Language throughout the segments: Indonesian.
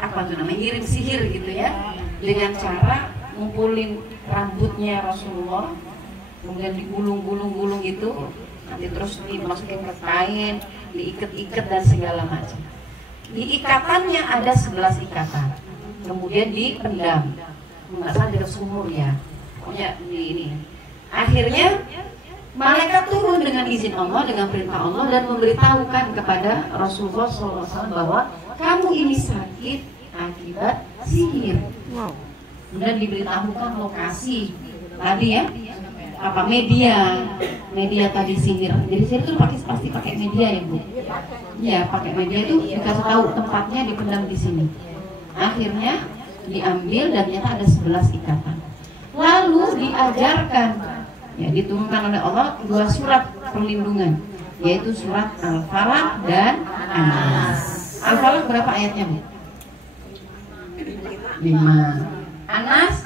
apa tuh namanya, ngirim sihir gitu ya, dengan cara ngumpulin rambutnya Rasulullah, kemudian digulung-gulung gitu, nanti terus dimasukin ke kain, diikat-ikat dan segala macam. Di ikatannya ada 11 ikatan, kemudian dipendam, nggak salah di sumur ya, pokoknya di ini. Akhirnya malaikat turun dengan izin Allah, dengan perintah Allah, dan memberitahukan kepada Rasulullah SAW bahwa kamu ini sakit akibat sihir. Kemudian diberitahukan lokasi tadi ya, apa media tadi sihir. Jadi sihir itu pasti pakai media ya Bu? Ya, pakai media itu dikasih tahu tempatnya, dipendam di sini. Akhirnya diambil dan ternyata ada 11 ikatan. Lalu diajarkan, ya diturunkan oleh Allah 2 surat perlindungan, yaitu surat Al-Falaq dan An-Nas. Al-Falaq berapa ayatnya Bu? 5. An-Nas?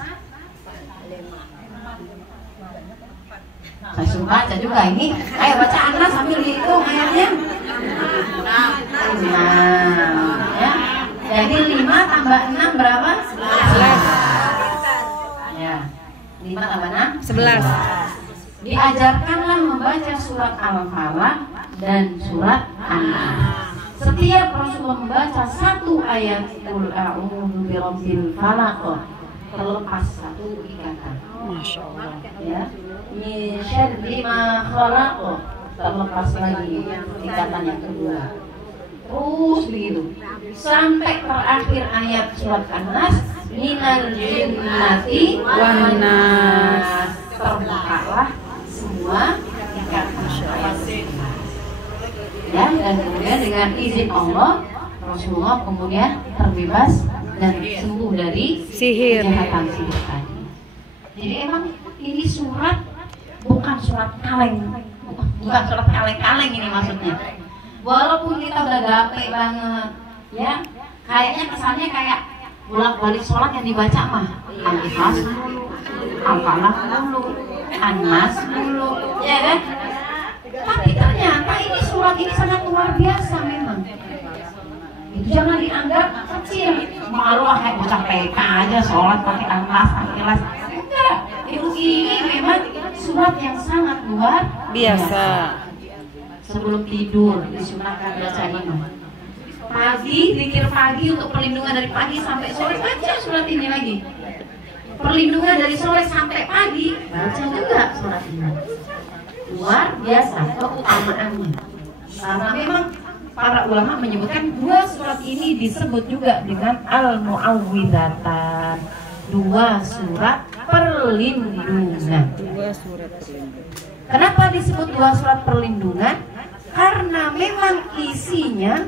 Saya suruh baca juga ini. Ayo baca An-Nas sambil dihitung ayatnya. 5 ya. Jadi 5 tambah 6 berapa? 11. Ya. 5 tambah 6? 11. Diajarkanlah membaca surat Al-Falaq dan surat An-Nas. Setiap Rasulullah membaca 1 ayat Qul a'udzu birabbil falaq, terlepas 1 ikatan. Masya Allah. Ya. Min syarri ma khalaq, terlepas lagi ikatan yang kedua. Terus begitu sampai terakhir ayat surat An-Nas, minal jinnati wan nas, terbukalah semua ikatan. Ya, dan kemudian dengan izin Allah Rasulullah kemudian terbebas dan sembuh dari kejahatan sihir tadi. Jadi emang ini surat bukan surat kaleng, bukan surat kaleng-kaleng ini maksudnya. Walaupun kita udah gape banget, ya, kayaknya kesannya kayak bolak-balik sholat yang dibaca mah Al-Ikhlas dulu, Al-Falaq dulu, An-Nas dulu, ya kan? Tapi ternyata ini surat ini sangat luar biasa memang. Itu jangan dianggap kecil. Malu kayak bocah PK aja sholat pakai An-Nas, Al-Ikhlas. Enggak, itu ini memang surat yang sangat luar biasa. Sebelum tidur disunahkan baca ini. Pagi, zikir pagi untuk perlindungan dari pagi sampai sore, baca surat ini lagi. Perlindungan dari sore sampai pagi, baca juga surat ini. Luar biasa keutamaannya. Karena memang para ulama menyebutkan 2 surat ini disebut juga dengan Al-Mu'awwidhatan, 2 surat perlindungan. 2 surat perlindungan. Kenapa disebut 2 surat perlindungan? Karena memang isinya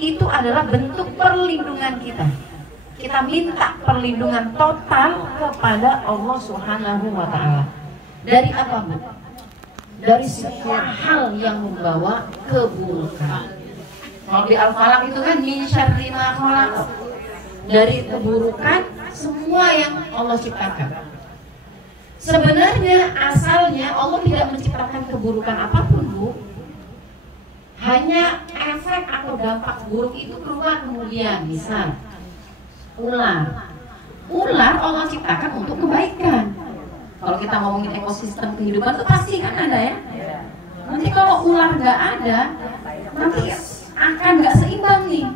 itu adalah bentuk perlindungan kita. Kita minta perlindungan total kepada Allah Subhanahu wa Ta'ala. Dari apa, Bu? Dari semua hal yang membawa keburukan. Kalau di Al-Falaq itu kan min syarri ma khalaq, dari keburukan semua yang Allah ciptakan. Sebenarnya asalnya Allah tidak menciptakan keburukan apapun, Bu. Hanya efek atau dampak buruk itu keluar kemudian. Misal ular Allah ciptakan untuk kebaikan. Kalau kita ngomongin ekosistem kehidupan itu pasti kan ada ya. Nanti kalau ular nggak ada, nanti akan nggak seimbang nih,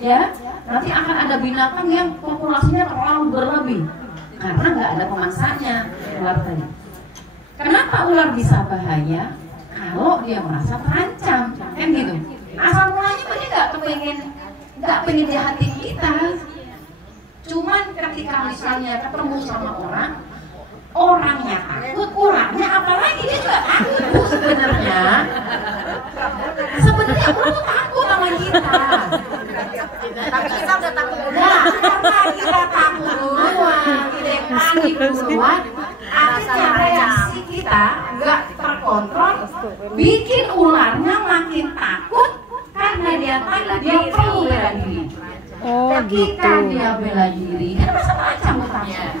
ya. Nanti akan ada binatang yang populasinya terlalu berlebih karena nggak ada pemangsanya ular tadi. Kenapa ular bisa bahaya? Kalau dia merasa terancam, kan gitu. Asal mulanya dia nggak pengen jahatin kita. Cuman ketika misalnya ketemu sama orangnya takut, ularnya apalagi dia juga takut sebenarnya. Sebenarnya ular takut sama kita. Tapi kita udah takut. Nah, karena kita takut duluan, kita yang panik duluan, akhirnya reaksi kita nggak terkontrol, bikin ularnya makin takut karena dia tahu dia perlu bela diri. Ketika dia bela diri, kan macam-macam utangnya.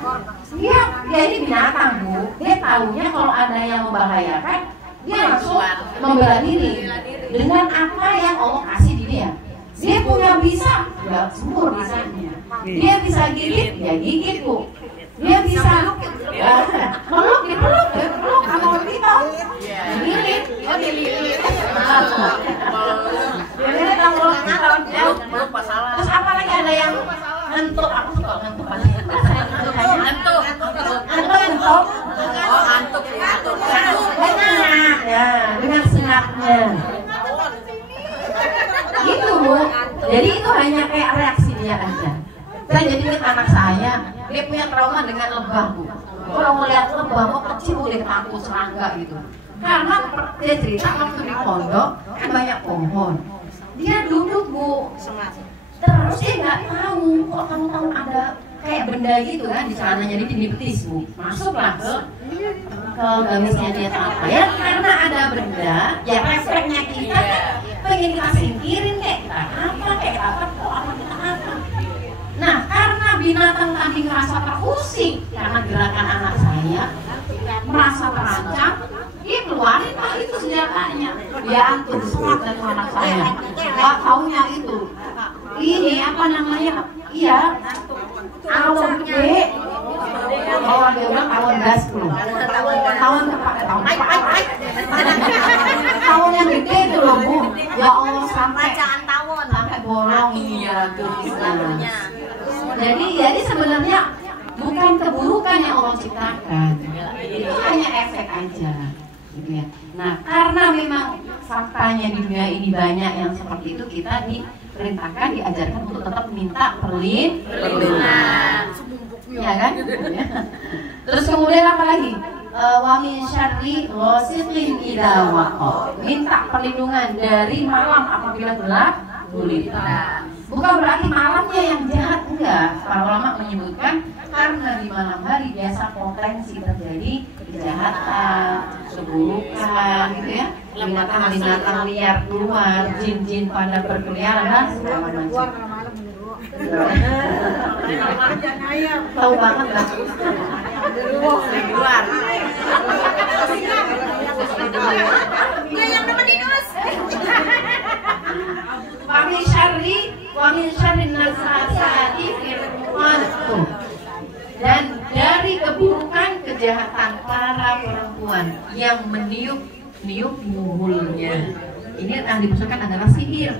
Dia ini binatang, Bu. Dia tahunya kalau ada yang membahayakan, dia langsung membela diri dengan apa yang Allah kasih di dia. Dia punya bisa, ya sumur bisanya. Dia bisa gigit, ya gigit Bu. Dia bisa peluk, dipeluk, kalau kita dililit, dililit. Dililit kalau kita terus apalagi ada yang ngentuk, aku suka ngentuk pasti. Ngentuk. Ya, dengan sengatnya. Gitu Bu. Jadi itu hanya kayak reaksi dia aja. Saya jadi ingat anak saya, dia punya trauma dengan lebah Bu. Kalau melihat lebah kok kecil dia takut serangga gitu. Karena dia cerita waktu di pondok kan banyak pohon. Dia duduk Bu, terus dia nggak tahu kok tahu-tahu ada kayak benda gitu kan di celananya, jadi di betis Bu. Masuklah ke gamisnya dia apa ya, karena ada benda, ya refleksnya kita pengen kita singkirin kayak kita apa kita. Nah, karena binatang tadi merasa terusik karena gerakan anak saya, merasa terancam, dia keluarin lah itu senjatanya. Dia antur serat dari anak saya. Nggak taunya itu. Ini apa namanya? Iya, awon gede. Oh, dia bilang awon gas belum. Tawon yang gede itu loh Bu. Ya Allah, sampai bolong. Iya, tuh istilahnya. Jadi sebenarnya bukan keburukan yang Allah ciptakan, itu hanya efek aja, gitu ya. Nah, karena memang faktanya di dunia ini banyak yang seperti itu, kita diperintahkan, diajarkan untuk tetap minta perlindungan, ya kan? Terus kemudian apa lagi? Wa min syarri ghasiqin idza waqa. Minta perlindungan dari malam apabila gelap gulita. Bukan berarti malamnya yang jahat, enggak. Para ulama menyebutkan karena di malam hari biasa potensi terjadi kejahatan, keburukan, gitu ya. Binatang-binatang liar keluar, jin-jin pada berkeliaran dan segala macam. Tahu banget lah. Di luar. Yang nemenin us. Wa min syarri nafatsati fil 'uqad. Dan dari keburukan kejahatan para perempuan yang meniup buhulnya. Ini yang dimaksudkan adalah sihir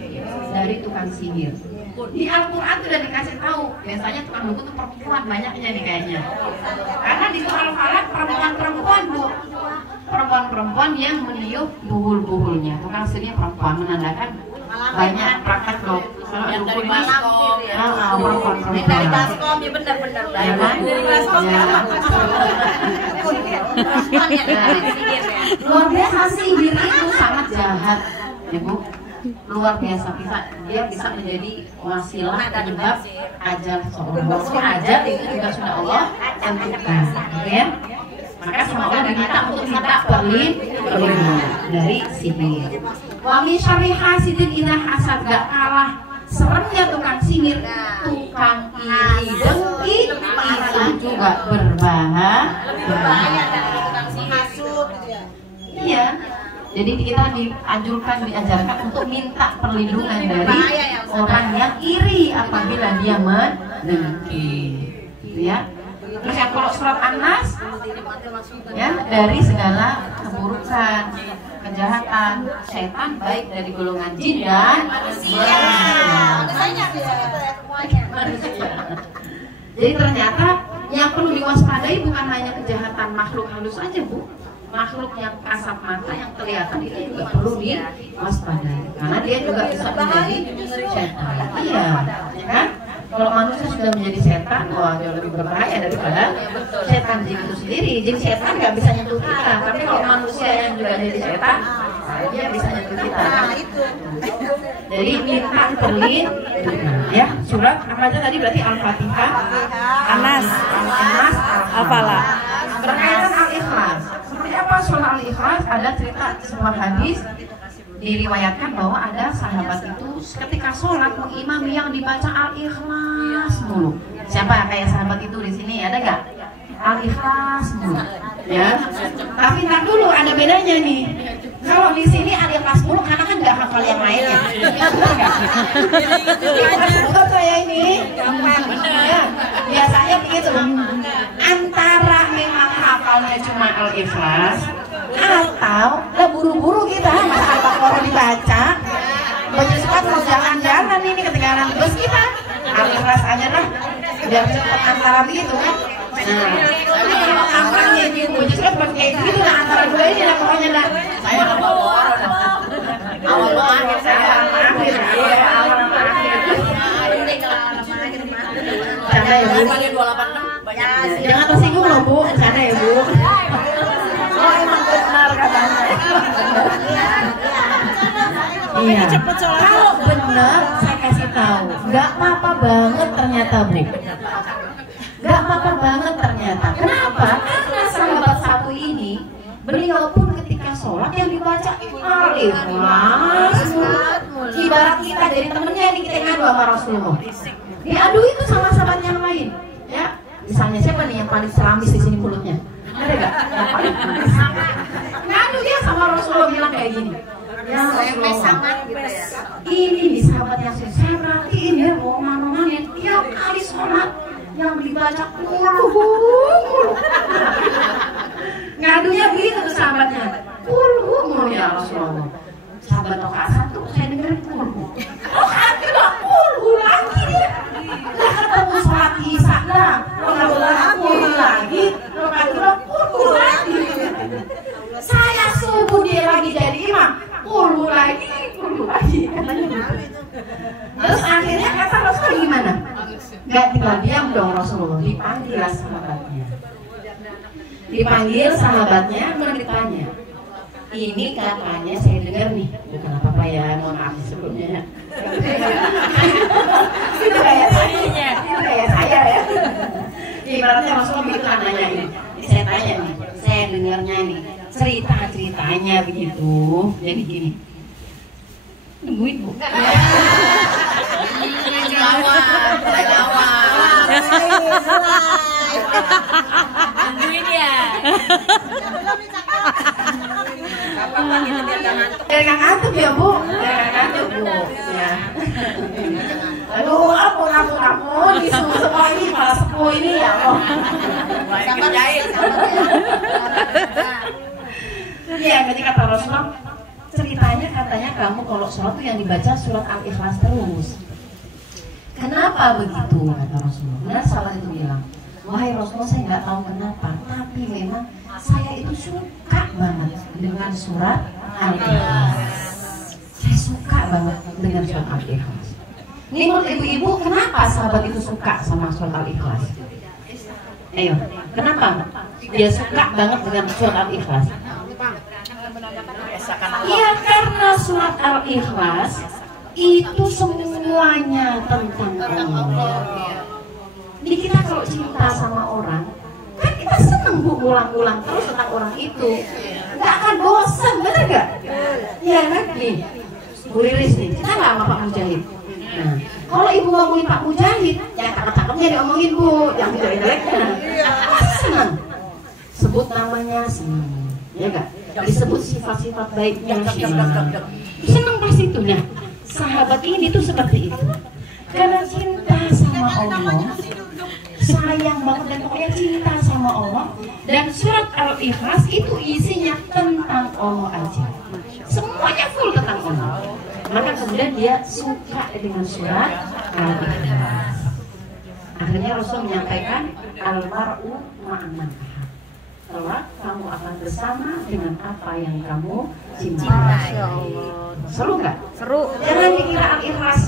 dari tukang sihir. Di Al-Quran sudah dikasih tahu, biasanya tukang dukun itu perempuan banyaknya nih kayaknya. Karena di surah Al-Falaq perempuan Bu, perempuan yang meniup buhul-buhulnya. Tukang sihirnya perempuan, menandakan banyak praktek loh. Kalau dari baskom ya. Dari baskom ya benar-benar. Dari baskom ya. Luar biasa sihir itu sangat jahat, ya Bu. Luar biasa, dia bisa menjadi wasilah penyebab ajal seorang. Ajal itu juga sudah Allah tentukan, ya. Maka semua orang diminta untuk minta perlindungan dari sihir. Wa min syarri hasidin idza hasad, gak kalah seremnya tukang sihir, tukang iri dengki itu juga berbahaya dari tukang sihir. Iya. Jadi kita diajarkan untuk minta perlindungan dari orang yang iri apabila dia mendengki, ya. Terus yang kalau surat An-Nas, ya, dari segala keburukan, kejahatan, setan baik dari golongan jin dan manusia. Jadi ternyata yang perlu diwaspadai bukan hanya kejahatan makhluk halus saja Bu. Makhluk yang kasat mata yang kelihatan itu juga perlu diwaspadai karena dia juga bisa menjadi setan. Iya, ya kan? Kalau manusia sudah menjadi setan, wah jauh lebih berbahaya daripada setan jin itu sendiri. Jin setan nggak bisa nyentuh kita, tapi kalau manusia yang juga jadi setan, dia bisa nyentuh kita. Kan? Jadi minta perlindungan, ya. Surat apa aja tadi berarti Al-Fatihah, An-Nas, Al-Falaq. Berkaitan Al-Ikhlas. Apa surah Al-Ikhlas? Ada cerita sebuah hadis diriwayatkan bahwa ada sahabat itu ketika sholat mengimami yang dibaca Al-Ikhlas mulu. Siapa kayak sahabat itu di sini? Ada nggak? Al-Ikhlas mulu, ya. Tapi ntar dulu ada bedanya nih. Kalau di sini Al-Ikhlas mulu karena kan nggak hafal yang lainnya. Betul saya ini. Ya, biasanya begitu. Antara memang hafalnya cuma Al-Ikhlas atau buru-buru kita masa Al-Baqarah dibaca. Baju surat mau jalan-jalan ini ketinggalan bus kita. Al-Ikhlas aja lah. Biar cepat antara begitu kan. Nah, kalau kampanye di baju surat kayak gitu lah antara dua ini lah pokoknya lah. Saya awal akhir saya akhir awal akhir. Canda ya Bu. Jangan tersinggung loh Bu. Canda ya Bu. Oh emang benar katanya. Iya. Kalau benar saya kasih tahu, nggak apa-apa banget ternyata Bu. Nggak apa-apa banget ternyata. Kenapa? Karena sahabat satu ini, beliau pun ketika sholat yang dibaca Al-Ikhlas. Ibarat kita dari temennya ini kita ngadu sama Rasulullah. Diadu itu sama sahabat yang lain. Ya, misalnya siapa nih yang paling seramis di sini mulutnya? Ada nggak? Yang paling ngadu dia sama Rasulullah bilang kayak gini. Ya Rasulullah, ini di sahabat yang saya perhatiin ya, roman-romanin tiap kali sholat yang dibaca mulu. Ngadunya begitu tuh sahabatnya, mulu ya Rasulullah. Sahabat rokaat satu saya dengerin mulu. Rokaat kedua mulu lagi dia. Nah ketemu sholat isya lah, rokaat mulu lagi, rokaat kedua mulu lagi. Saya subuh dia lagi jadi imam, mulu lagi katanya. Terus akhirnya kata Rasulullah gimana? Gak tinggal diam dong Rasulullah, dipanggil sahabatnya. Dipanggil sahabatnya, kemudian ditanya. Ini katanya saya dengar nih, bukan apa-apa ya, mohon maaf sebelumnya ya. Itu kayak saya ya. Ibaratnya Rasulullah begitu kan nanya ini. Saya tanya nih, saya dengarnya nih, cerita-ceritanya begitu. Jadi gini. Nungguin Bu. Nungguin ya. Biar nggak ngantuk ya Bu. Ya. Aduh, ampun disuruh semua ini malah sepuh ini ya Allah. Sabar jahit. Iya, jadi kata Rasulullah, ceritanya katanya kamu kalau sholat tuh yang dibaca surat Al-Ikhlas terus. Kenapa begitu kata Rasulullah? Benar sahabat itu bilang, wahai Rasulullah saya nggak tahu kenapa, tapi memang saya itu suka banget dengan surat Al-Ikhlas. Saya suka banget dengan surat Al-Ikhlas. Ini menurut ibu-ibu kenapa sahabat itu suka sama surat Al-Ikhlas? Ayo, kenapa dia suka banget dengan surat Al-Ikhlas? Iya, karena surat Al-Ikhlas itu semuanya tentang Allah. Jadi kita kalau cinta sama orang, kan kita seneng Bu ngulang-ngulang terus tentang orang itu. Nggak akan bosan, bener nggak? Iya kan? Nih, Bu Lilis nih, kita nggak sama Pak Mujahid. Nah, kalau ibu ngomongin Pak Mujahid, yang cakep-cakepnya diomongin Bu, yang jelek-jeleknya. Pasti seneng. Sebut namanya seneng, ya nggak? Disebut sifat-sifat baiknya senang pasti itu. Nah, sahabat ini tuh seperti itu karena cinta sama Allah, sayang banget dan pokoknya cinta sama Allah. Dan surat Al-Ikhlas itu isinya tentang Allah aja, semuanya full tentang Allah. Maka kemudian dia suka dengan surat Al-Ikhlas. Akhirnya Rasul menyampaikan al-mar'u ma'aman, bahwa kamu akan bersama dengan apa yang kamu cintai. Seru nggak? Seru. Jangan dikira Al-Ikhlas